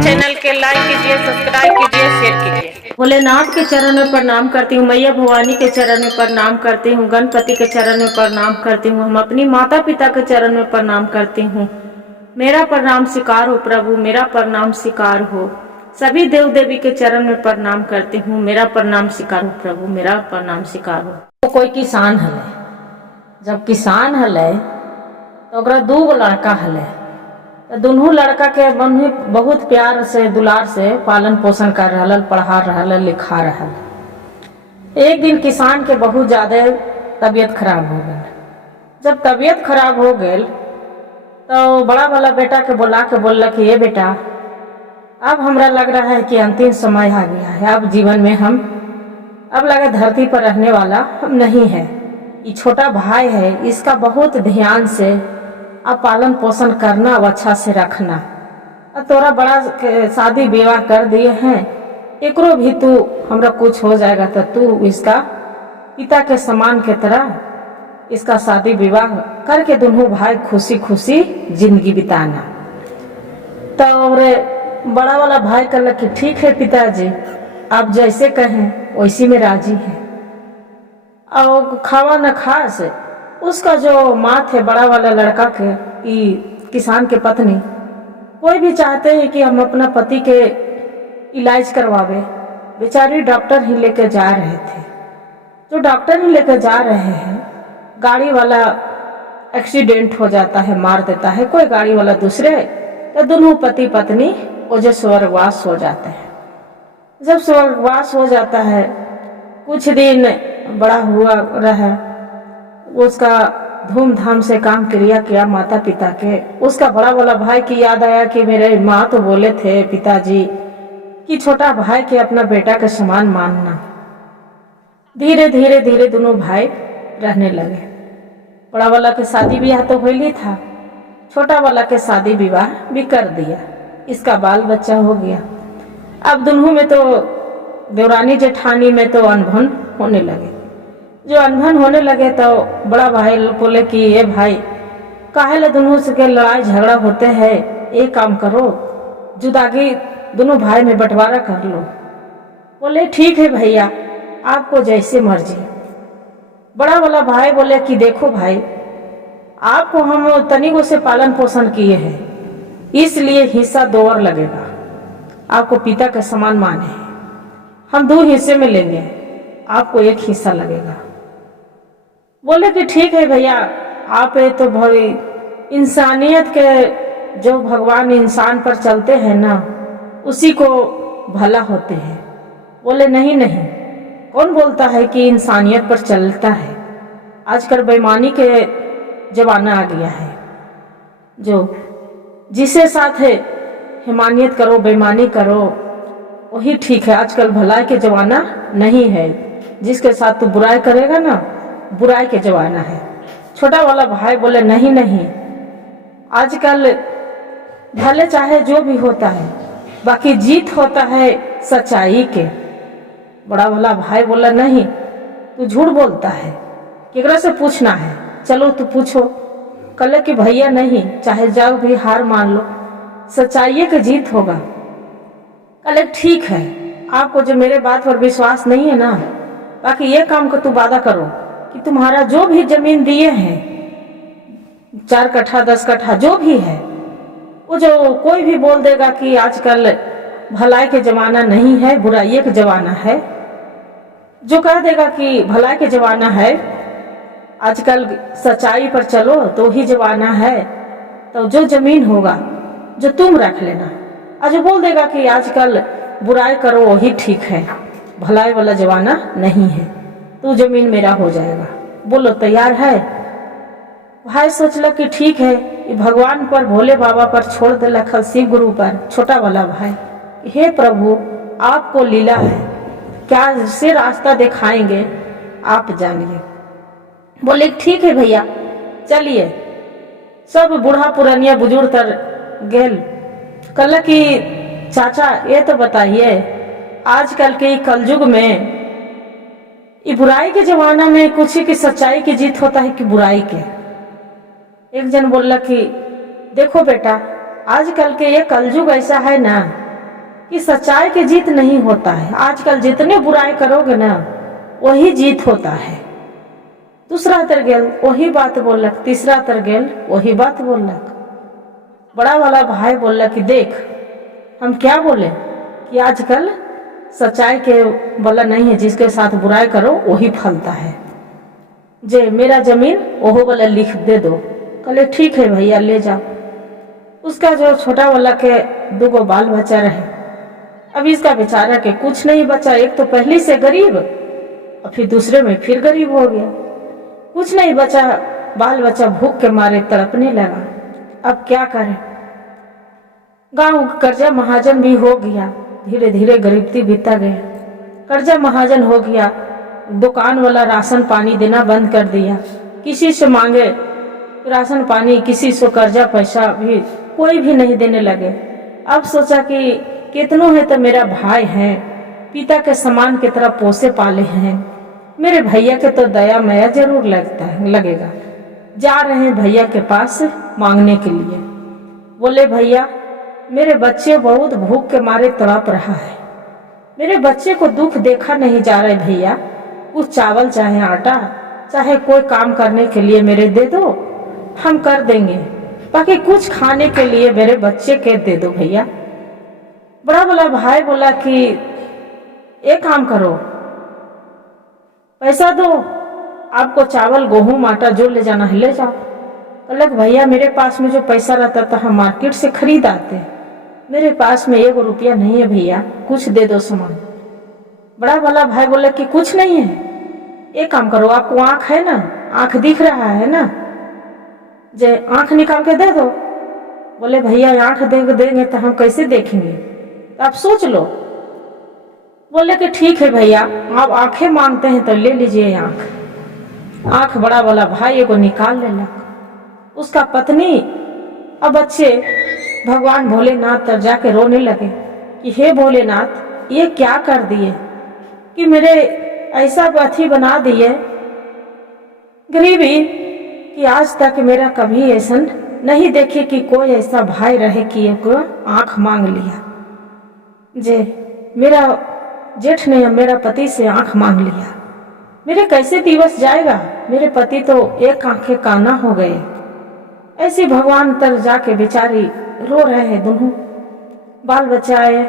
Channel के like कीजिए, subscribe कीजिए, शेयर कीजिए। भोलेनाथ के चरण में प्रणाम करती हूँ, मैया भवानी के चरण में प्रणाम करती हूँ, गणपति के चरण में प्रणाम करती हूँ, हम अपनी माता पिता के चरण में प्रणाम करती हूँ। मेरा प्रणाम स्वीकार हो प्रभु, मेरा प्रणाम स्वीकार हो। सभी देव देवी के चरण में प्रणाम करती हूँ, मेरा प्रणाम स्वीकार हो प्रभु, मेरा प्रणाम स्वीकार हो। तो कोई किसान हले, जब किसान हले तो ओकरा 2 लड़का हले। तो दोनों लड़का के बहुत प्यार से दुलार से पालन पोषण कर रहा, पढ़ा रहा, लिखा रहा। एक दिन किसान के बहुत ज्यादा तबीयत खराब हो गई। जब तबीयत खराब हो गई तो बड़ा वाला बेटा के बोला के बोलला कि ये बेटा, अब हमरा लग रहा है कि अंतिम समय आ गया है, अब जीवन में हम अब लगे धरती पर रहने वाला हम नहीं है। ये छोटा भाई है, इसका बहुत ध्यान से अब पालन पोषण करना, अब अच्छा से रखना। अब तोरा बड़ा शादी विवाह कर दिए हैं, एकरो भी तू हमरा कुछ हो जाएगा तो तू इसका पिता के समान के तरह इसका शादी विवाह करके दोनों भाई खुशी खुशी जिंदगी बिताना। तो बड़ा वाला भाई कहला कि ठीक है पिताजी, आप जैसे कहें वैसी में राजी है। और खावा न खास उसका जो माँ थे बड़ा वाला लड़का के, किसान के पत्नी, कोई भी चाहते हैं कि हम अपना पति के इलाज करवावे। बेचारी डॉक्टर ही लेके जा रहे थे। जो डॉक्टर ही लेके जा रहे हैं, गाड़ी वाला एक्सीडेंट हो जाता है, मार देता है कोई गाड़ी वाला दूसरे। तो दोनों पति पत्नी वो जो स्वर्गवास हो जाते हैं। जब स्वर्गवास हो जाता है, कुछ दिन बड़ा हुआ रहा, उसका धूमधाम से काम क्रिया किया माता पिता के। उसका बड़ा वाला भाई की याद आया कि मेरे माँ तो बोले थे पिताजी कि छोटा भाई के अपना बेटा के समान मानना। धीरे धीरे धीरे दोनों भाई रहने लगे। बड़ा वाला के शादी ब्याह तो हो ही था, छोटा वाला के शादी विवाह भी कर दिया, इसका बाल बच्चा हो गया। अब दोनों में तो देवरानी जेठानी में तो अनबन होने लगे। जो अनबन होने लगे तो बड़ा भाई बोले कि ये भाई काहे दोनों से के लड़ाई झगड़ा होते हैं, एक काम करो जुदागी दोनों भाई में बंटवारा कर लो। बोले ठीक है भैया, आपको जैसे मर्जी। बड़ा वाला भाई बोले कि देखो भाई, आपको हम तनिकों से पालन पोषण किए हैं, इसलिए हिस्सा 2 और लगेगा। आपको पिता के समान माने हैं, हम 2 हिस्से में लेंगे, आपको 1 हिस्सा लगेगा। बोले कि ठीक है भैया, आप तो भाई इंसानियत के जो भगवान इंसान पर चलते हैं ना, उसी को भला होते हैं। बोले नहीं नहीं, कौन बोलता है कि इंसानियत पर चलता है? आजकल बेईमानी के जमाना आ गया है। जो जिसे साथ है हिमानियत करो, बेईमानी करो, वही ठीक है। आजकल भलाई के जमाना नहीं है, जिसके साथ तू बुराई करेगा ना, बुराई के जमाना है। छोटा वाला भाई बोले नहीं नहीं, आजकल भले चाहे जो भी होता है, बाकी जीत होता है सच्चाई के। बड़ा वाला भाई बोला नहीं, तू झूठ बोलता है, केकरा से पूछना है, चलो तू पूछो। कल कि भैया नहीं, चाहे जाओ भी हार मान लो, सच्चाई का जीत होगा। कल ठीक है, आपको जो मेरे बात पर विश्वास नहीं है ना, बाकी ये काम को तू वादा करो कि तुम्हारा जो भी जमीन दिए हैं, 4 कट्ठा 10 कट्ठा जो भी है, वो जो कोई भी बोल देगा कि आजकल भलाई के जमाना नहीं है, बुराई के जमाना है, जो कह देगा कि भलाई के जमाना है, आजकल सच्चाई पर चलो तो ही जमाना है, तो जो जमीन होगा जो तुम रख लेना। और जो बोल देगा कि आजकल बुराई करो वही ठीक है, भलाई वाला जमाना नहीं है, तो जमीन मेरा हो जाएगा। बोलो तैयार है? भाई सोचला कि ठीक है, भगवान पर, भोले बाबा पर छोड़ दे, लखल शिव गुरु पर। छोटा वाला भाई, हे प्रभु आपको लीला है, क्या से रास्ता दिखाएंगे आप जानिए। बोले ठीक है भैया चलिए। सब बूढ़ा पुरानिया बुजुर्ग तर गेल। कल की चाचा ये तो बताइए, आजकल के कलयुग में ये बुराई के जमाना में कुछ की सच्चाई की जीत होता है कि बुराई के? एक जन बोला कि देखो बेटा, आजकल के ये कलयुग ऐसा है ना कि सच्चाई की जीत नहीं होता है। आजकल जितने बुराई करोगे ना वही जीत होता है। दूसरा तरगेल वही बात बोलक, तीसरा तरगेल वही बात बोलक। बड़ा वाला भाई बोला कि देख हम क्या बोले कि आजकल सच्चाई के बोला नहीं है, जिसके साथ बुराई करो वही फलता है। जे मेरा जमीन ओहो वाला लिख दे दो। कहले ठीक है भैया ले जाओ। उसका जो छोटा वाला के 2 बाल बच्चा रहे, अब इसका बेचारा के कुछ नहीं बचा। एक तो पहले से गरीब और फिर दूसरे में फिर गरीब हो गया, कुछ नहीं बचा। बाल बच्चा भूख के मारे तड़पने लगा। अब क्या करे, गांव कर्जा महाजन भी हो गया। धीरे धीरे गरीबी बीतता गया, कर्जा महाजन हो गया। दुकान वाला राशन पानी देना बंद कर दिया। किसी से मांगे राशन पानी, किसी से कर्जा पैसा भी कोई भी नहीं देने लगे। अब सोचा कि कितनों है तो मेरा भाई है, पिता के समान की तरह पोसे पाले हैं, मेरे भैया के तो दया माया जरूर लगेगा। जा रहे हैं भैया के पास मांगने के लिए। बोले भैया मेरे बच्चे बहुत भूख के मारे तड़प रहा है, मेरे बच्चे को दुख देखा नहीं जा रहा है भैया। कुछ चावल चाहे आटा चाहे कोई काम करने के लिए मेरे दे दो, हम कर देंगे। बाकी कुछ खाने के लिए मेरे बच्चे के दे दो भैया। बड़ा वाला भाई बोला कि एक काम करो, पैसा दो, आपको चावल गेहूं आटा जो ले जाना है ले जाओ। अलग भैया मेरे पास में जो पैसा रहता था हम मार्केट से खरीद आते, मेरे पास में 1 रुपया नहीं है भैया, कुछ दे दो सामान। बड़ा वाला भाई बोला कि कुछ नहीं है, एक काम करो, आपको आंख है ना, आंख दिख रहा है ना, जे आंख निकाल के दे दो। बोले भैया आंख देंगे तो हम कैसे देखेंगे, तो आप सोच लो। बोले कि ठीक है भैया आप आंखें मांगते हैं तो ले लीजिए आंख। आंख बड़ा वाला भाई को निकाल लेना। उसका पत्नी अब बच्चे भगवान भोलेनाथ तर जाके रोने लगे कि हे भोलेनाथ ये क्या कर दिए कि मेरे ऐसा अथी बना दिए गरीबी कि आज तक मेरा कभी ऐसा नहीं देखे कि कोई ऐसा भाई रहे कि एक आंख मांग लिया। जे मेरा जेठ ने मेरा पति से आंख मांग लिया, मेरे कैसे दिवस जाएगा, मेरे पति तो एक आंख के काना हो गए। ऐसे भगवान तर जाके बेचारी रो रहे हैं दोनों। बाल बच्चा आए,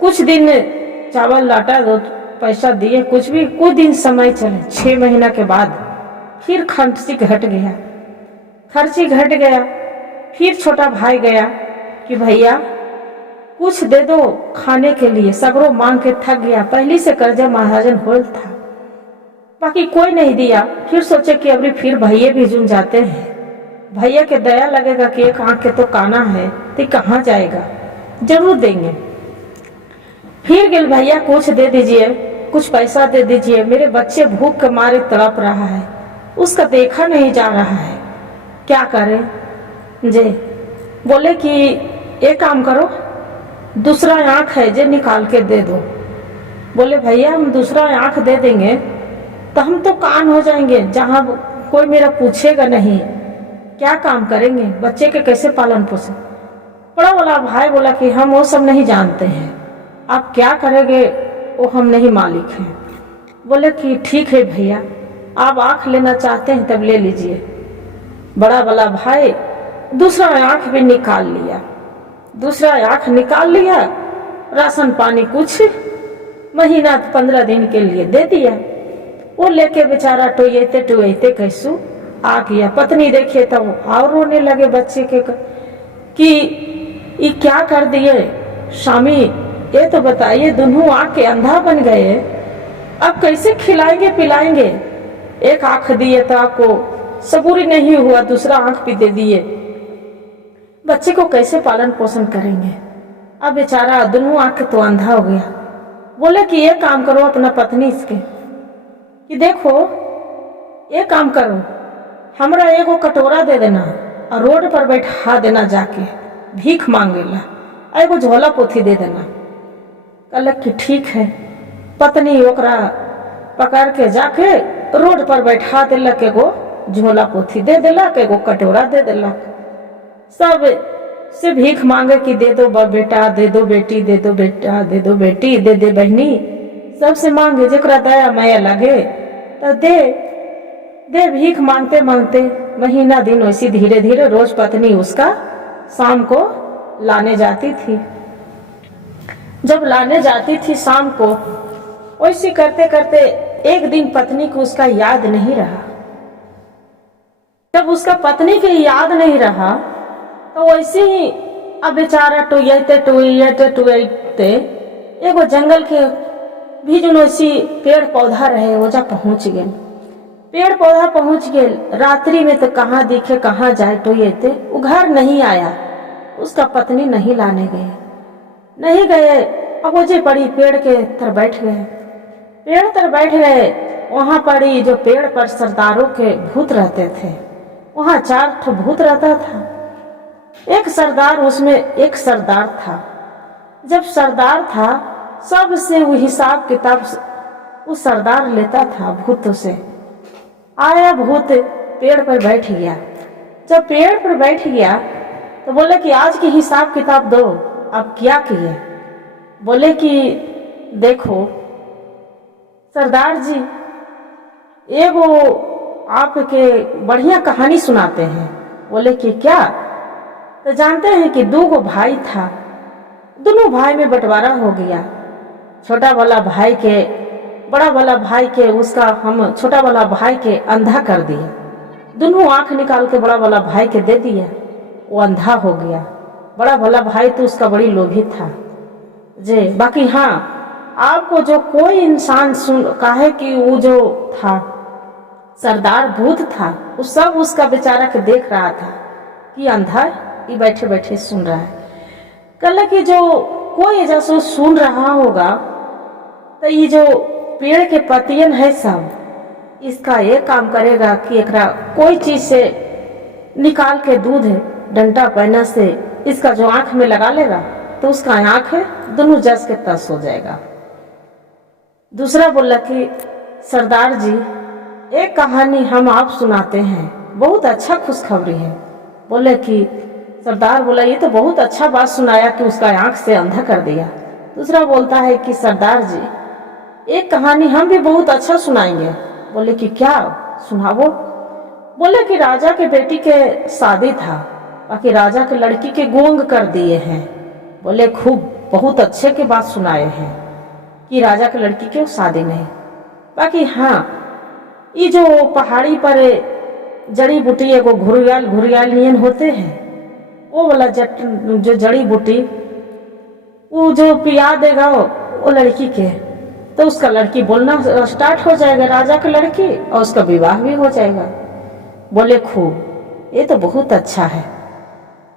कुछ दिन चावल आटा दो पैसा दिए, कुछ दिन समय चले। 6 महीना के बाद फिर खर्ची घट गया, फिर छोटा भाई गया कि भैया कुछ दे दो खाने के लिए, सगरों मांग के थक गया। पहले से कर्जा महाजन होल था, बाकी कोई नहीं दिया। फिर सोचे कि अभी फिर भैया भी जुन जाते हैं, भैया के दया लगेगा कि एक आंख के तो काना है तो कहाँ जाएगा, जरूर देंगे। फिर गिल भैया कुछ दे दीजिए, कुछ पैसा दे दीजिए, मेरे बच्चे भूख के मारे तड़प रहा है, उसका देखा नहीं जा रहा है, क्या करे। जे बोले कि एक काम करो, दूसरा आंख है जे निकाल के दे दो। बोले भैया हम दूसरा आंख दे देंगे तो हम तो कान हो जाएंगे, जहाँ कोई मेरा पूछेगा नहीं, क्या काम करेंगे, बच्चे के कैसे पालन पोषण। बड़ा वाला भाई बोला कि हम वो सब नहीं जानते हैं, आप क्या करेंगे वो हम नहीं मालिक हैं। बोले कि ठीक है भैया आप आंख लेना चाहते हैं तब ले लीजिए। बड़ा वाला भाई दूसरा आंख भी निकाल लिया, राशन पानी कुछ महीना 15 दिन के लिए दे दिया। वो लेके बेचारा टोयते कैसू आ गया। पत्नी देखे तो और रोने लगे बच्चे के कि ये क्या कर दिए स्वामी, ये तो बताइए, दोनों आंख के अंधा बन गए, अब कैसे खिलाएंगे पिलाएंगे। एक आंख दिए तो आपको सबूरी नहीं हुआ, दूसरा आंख भी दे दिए, बच्चे को कैसे पालन पोषण करेंगे। अब बेचारा दोनों आंख तो अंधा हो गया। बोले कि ये काम करो अपना पत्नी इसके कि देखो ये काम करो, हमरा एगो कटोरा दे देना और रोड पर बैठा देना, जाके भीख मांगेला, एगो झोला पोथी दे देना। कहलक कि ठीक है। पत्नी ओकरा पकड़ के जाके रोड पर बैठा देलक, एगो झोला पोथी दे देलक, एगो कटोरा दे देलक। सब से भीख मांगे कि दे दो बेटा, दे दो बेटी, दे दो बेटा, दे दो बेटी, दे दे बहनी, सबसे मांगे जकरा दया माया लगे तो दे दे। भीख मांगते मांगते महीना दिन वैसी धीरे धीरे रोज पत्नी उसका शाम को लाने जाती थी। जब लाने जाती थी शाम को, वैसे करते करते एक दिन पत्नी को उसका याद नहीं रहा। जब उसका पत्नी के याद नहीं रहा तो वैसे ही अब बेचारा टुयते टुयते टुयते एगो जंगल के भी जो वैसी पेड़ पौधा रहे वजह पहुंच गए। पेड़ पौधा पहुंच गए, रात्रि में तो कहाँ दिखे कहाँ जाए टुयते, वो घर नहीं आया, उसका पत्नी नहीं लाने गए, नहीं गए। अब वो जे पड़ी पेड़ के तर बैठ गए, पेड़ तर बैठ गए। वहां पड़ी जो पेड़ पर सरदारों के भूत रहते थे, वहां 4 ठो भूत रहता था। एक सरदार, उसमें एक सरदार था। जब सरदार था सबसे वो हिसाब किताब वो सरदार लेता था भूतों से। आया भूत पेड़ पर बैठ गया। जब पेड़ पर बैठ गया तो बोले कि आज की हिसाब किताब दो। अब क्या किए? बोले कि देखो सरदार जी, एगो आपके बढ़िया कहानी सुनाते हैं। बोले कि क्या? तो जानते हैं कि 2 भाई था, दोनों भाई में बंटवारा हो गया। छोटा वाला भाई के बड़ा वाला भाई के उसका हम छोटा वाला भाई के अंधा कर दिया, दोनों आंख निकाल के बड़ा वाला भाई के दे दिया, वो अंधा हो गया। बड़ा वाला भाई तो उसका बड़ी लोभी था जे। बाकी हाँ, आपको जो कोई इंसान सुन कहे कि वो जो था सरदार भूत था, वो सब उसका बेचारा के देख रहा था कि अंधा ये बैठे बैठे सुन रहा है। कल कि जो कोई जैसे सुन रहा होगा तो ये जो पेड़ के पतियन है सब, इसका ये काम करेगा कि एकरा कोई चीज से निकाल के दूध डंटा पैना से इसका जो आंख में लगा लेगा तो उसका आंख है दोनों जस के तस हो जाएगा। दूसरा बोला कि सरदार जी, एक कहानी हम आप सुनाते हैं, बहुत अच्छा खुशखबरी है। बोले कि सरदार बोला ये तो बहुत अच्छा बात सुनाया कि उसका आंख से अंधा कर दिया। दूसरा बोलता है कि सरदार जी, एक कहानी हम भी बहुत अच्छा सुनाएंगे। बोले कि क्या? सुनाओ। बोले कि राजा के बेटी के शादी था, बाकी राजा के लड़की के गोंग कर दिए हैं। बोले खूब बहुत अच्छे के बात सुनाए हैं कि राजा के लड़की के शादी नहीं। बाकी हाँ, ये जो पहाड़ी पर जड़ी बूटी एगो घुरियाल घुरियाल नियन होते हैं, वो वाला जो जड़ी बूटी वो जो पिया देगा वो लड़की के, तो उसका लड़की बोलना स्टार्ट हो जाएगा, राजा की लड़की, और उसका विवाह भी हो जाएगा। बोले खूब, ये तो बहुत अच्छा है।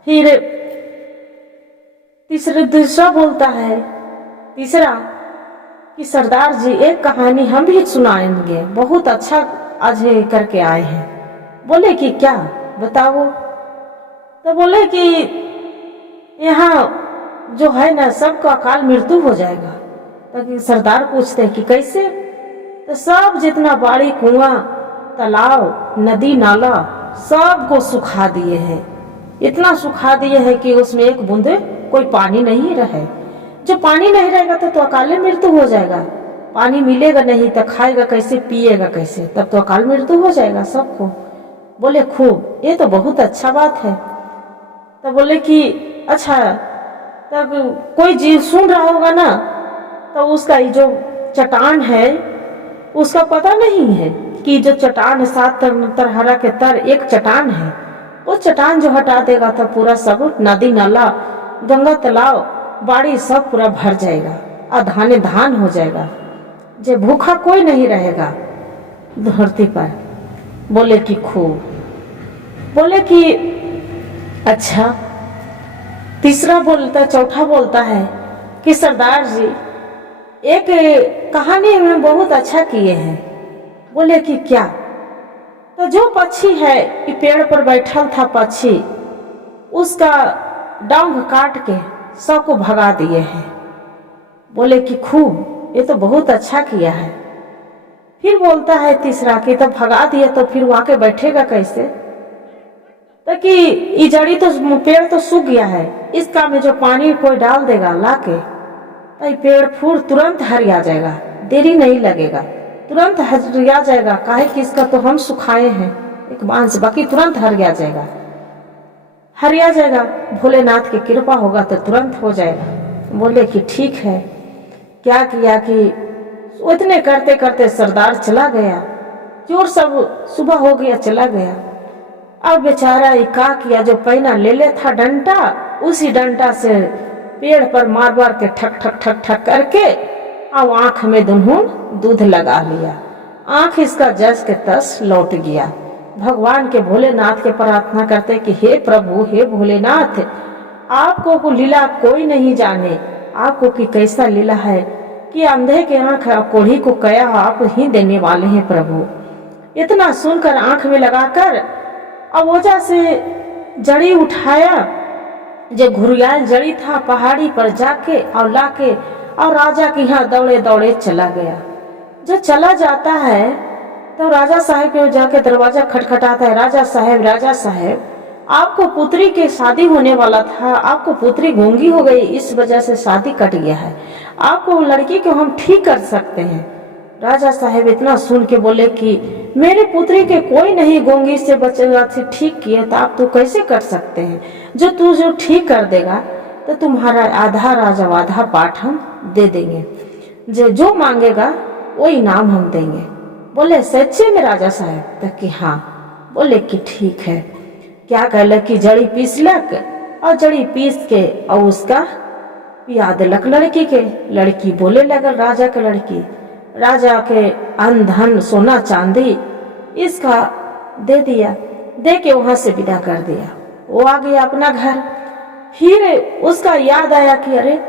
फिर दूसरा बोलता है तीसरा कि सरदार जी, एक कहानी हम भी सुनाएंगे, बहुत अच्छा आज करके आए हैं। बोले कि क्या? बताओ। तो बोले कि यहाँ जो है ना सबका अकाल मृत्यु हो जाएगा। तो सरदार पूछते हैं कि कैसे? तो सब जितना बाड़ी कुआं तालाब नदी नाला सबको सुखा दिए हैं, इतना सुखा दिए हैं कि उसमें एक बूंद कोई पानी नहीं रहे। जब पानी नहीं रहेगा तो अकाल मृत्यु हो जाएगा। पानी मिलेगा नहीं तो खाएगा कैसे, पिएगा कैसे? तब तो अकाल मृत्यु हो जाएगा सबको। बोले खूब, ये तो बहुत अच्छा बात है। तो बोले कि अच्छा, तब कोई जीव सुन रहा होगा ना, तो उसका ये जो चट्टान है उसका पता नहीं है कि जो चट्टान है 7 तरहरा के तर एक चट्टान है, वो चट्टान जो हटा देगा तो पूरा सब नदी नाला गंगा तालाब बाड़ी सब पूरा भर जाएगा और धाने धान हो जाएगा, जो भूखा कोई नहीं रहेगा धरती पर। बोले कि खूब। बोले कि अच्छा। तीसरा बोलता चौथा बोलता है कि सरदार जी, एक कहानी में बहुत अच्छा किए हैं। बोले कि क्या? तो जो पक्षी है कि पेड़ पर बैठा था पक्षी, उसका डंक काट के सबको भगा दिए हैं। बोले कि खूब, ये तो बहुत अच्छा किया है। फिर बोलता है तीसरा कि तब भगा दिया तो फिर वहां के बैठेगा कैसे? ताकि ये जड़ी तो पेड़ तो सूख गया है, इसका में जो पानी कोई डाल देगा लाके तो ये पेड़ फूल तुरंत हरिया जाएगा, देरी नहीं लगेगा, तुरंत हरिया जाएगा। काहे कि इसका तो हम सुखाए हैं एक बांस, बाकी तुरंत हरिया जाएगा, हरिया जाएगा। भोलेनाथ की कृपा होगा तो तुरंत हो जाएगा। बोले कि ठीक है। क्या किया कि इतने करते करते सरदार चला गया, चोर सब सुबह हो गया चला गया। अब बेचारा क्या किया, जो पैना ले ले था डंडा, उसी डंडा से पेड़ पर मार मार के ठक ठक ठक ठक करके अब आंख में दुनहुन दूध लगा लिया। आंख इसका जस के तस लौट गया। भगवान के भोलेनाथ के प्रार्थना करते कि हे प्रभु, हे भोलेनाथ, आपको को लीला कोई नहीं जाने, आपको की कैसा लीला है कि अंधे के आंख कोढ़ी को कया आप ही देने वाले हैं प्रभु। इतना सुनकर आंख में लगाकर अब वजह से जड़ी उठाया, जो घुरियाल जड़ी था पहाड़ी पर जाके और लाके और राजा के यहाँ दौड़े दौड़े चला गया। जब चला जाता है तो राजा साहब के जाके दरवाजा खटखटाता है, राजा साहब आपको पुत्री के शादी होने वाला था, आपको पुत्री गूंगी हो गई, इस वजह से शादी कट गया है, आपको लड़की को हम ठीक कर सकते हैं। राजा साहब इतना सुन के बोले कि मेरे पुत्री के कोई नहीं गूंगी से बचेगा से ठीक किए, तो आप तो कैसे कर सकते हैं, जो ठीक कर देगा तो तुम्हारा आधा राजा आधा पाठ हम दे देंगे, जो मांगेगा वो इनाम हम देंगे। बोले सच्चे में राजा साहब? तक कि हाँ। बोले कि ठीक है। क्या कहल कि जड़ी पीस लक और जड़ी पीस के और उसका पिया दिलक लड़की के। लड़की बोले लगल राजा के लड़की, राजा के अन्न धन सोना चांदी इसका दे दिया, दे के वहां से विदा कर दिया। वो आ गया अपना घर। फिर उसका याद आया कि अरे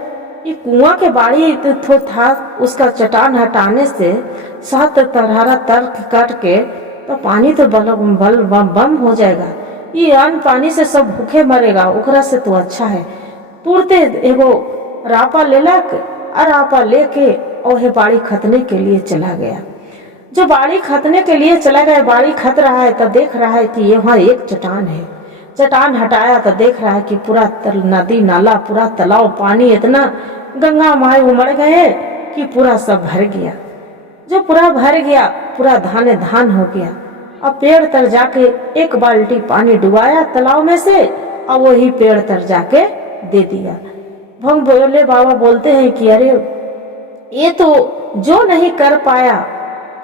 ये कुआं के बाड़ी तो था, उसका चट्टान हटाने से 7 तरहरा तर्क काट के तो पानी तो बम हो जाएगा, ये अन्न पानी से सब भूखे मरेगा, ओकरा से तो अच्छा है। तुरते एगो रापा लेलक और रापा लेके और बाड़ी खतने के लिए चला गया। जो बाड़ी खतने के लिए चला गया, बाड़ी खत रहा है तो देख रहा है कि यहाँ एक चट्टान है। चट्टान हटाया तो देख रहा है कि पूरा नदी नाला पूरा तालाब पानी इतना गंगा माए उमड़ गए कि पूरा सब भर गया। जो पूरा भर गया पूरा धान हो गया। अब पेड़ तर जाके एक बाल्टी पानी डुबाया तालाब में से और वही पेड़ तर जाके दे दिया। भंग भोले बाबा बोलते हैं कि अरे ये तो जो नहीं कर पाया,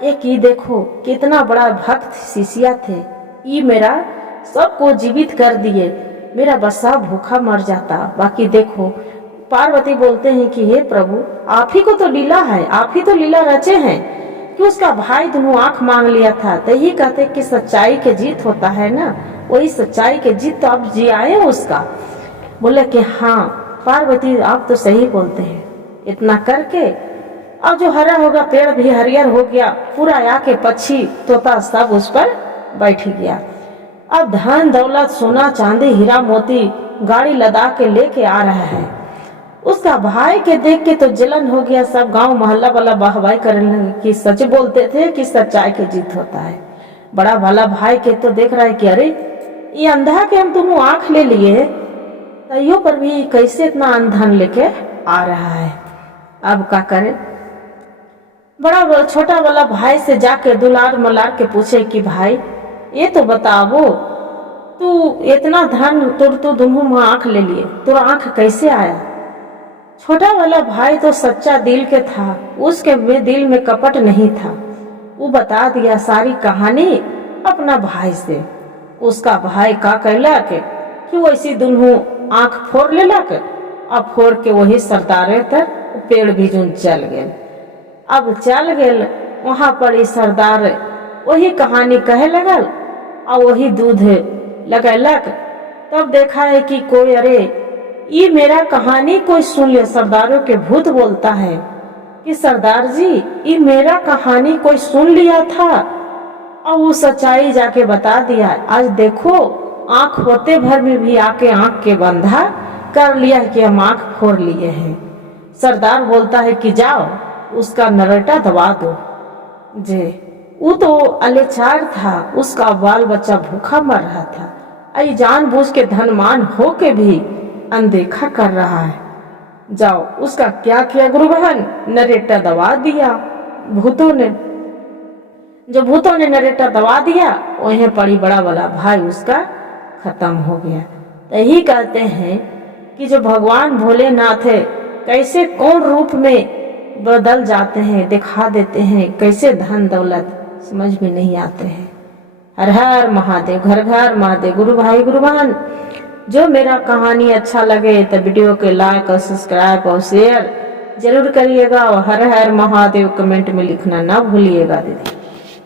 एक ही देखो कितना बड़ा भक्त शिष्या थे, ये मेरा सबको जीवित कर दिए, मेरा बसा भूखा मर जाता। बाकी देखो पार्वती बोलते हैं कि हे प्रभु आप ही को तो लीला है, आप ही तो लीला रचे हैं कि उसका भाई दोनों आंख मांग लिया था। तो यही कहते कि सच्चाई के जीत होता है ना, वही सच्चाई के जीत तो आप जी आए उसका। बोले कि हाँ पार्वती आप तो सही बोलते हैं। इतना करके अब जो हरा होगा पेड़ भी हरियर हो गया, पूरा आके पक्षी तोता सब उस पर बैठ गया। अब धन दौलत सोना चांदी हीरा मोती गाड़ी लदा के लेके आ रहा है। उसका भाई के देख के तो जलन हो गया। सब गांव मोहल्ला वाला वाहवाही करने लगे कि सच बोलते थे कि सच्चाई के जीत होता है। बड़ा भला भाई के तो देख रहा है कि अरे ये अंधा के हम दोनों आंख ले लिए, तैयो पर भी कैसे इतना अंधन लेके आ रहा है। अब क्या करे, बड़ा छोटा वाला भाई से जाके दुलार मलार के पूछे कि भाई ये तो बताओ तू इतना धन तो दोनों आंख ले लिए, तुरा आंख कैसे आया। छोटा वाला भाई तो सच्चा दिल के था, उसके दिल में कपट नहीं था। वो बता दिया सारी कहानी अपना भाई से। उसका भाई का कहलक कि वैसी दोनों आंख फोड़ लेलक, अब फोड़ के वही सरदारे तक पेड़ भी जुन चल गए। अब चल गए वहां पर ही सरदार वही कहानी कहे लगल और वही दूध लगेलक। तब देखा है कि कोई अरे ये मेरा कहानी कोई सुन ले। सरदारों के भूत बोलता है कि सरदार जी ये मेरा कहानी कोई सुन लिया था और वो सच्चाई जाके बता दिया। आज देखो आंख होते भर में भी आके आंख के बंधा कर लिया कि हम आंख फोड़ लिए हैं। सरदार बोलता है कि जाओ उसका नरेटा दबा दो। जे वो तो अलेचार था, उसका बाल बच्चा भूखा मर रहा था, आई जानबूझ के धनवान हो के भी अनदेखा कर रहा है। जाओ, उसका क्या किया गुरु बहन? नरेटा दबा दिया भूतों ने। जो भूतों ने नरेटा दबा दिया, वहीं पड़ी बड़ा वाला भाई उसका खत्म हो गया। तो यही कहते हैं कि जो भगवान भोलेनाथ है, कैसे कौन रूप में बदल जाते हैं, दिखा देते हैं, कैसे धन दौलत समझ में नहीं आते हैं। हर हर महादेव, घर घर महादेव। गुरु भाई गुरु बहन, जो मेरा कहानी अच्छा लगे तो वीडियो के लाइक और सब्सक्राइब और शेयर जरूर करिएगा, और हर हर महादेव कमेंट में लिखना ना भूलिएगा दीदी।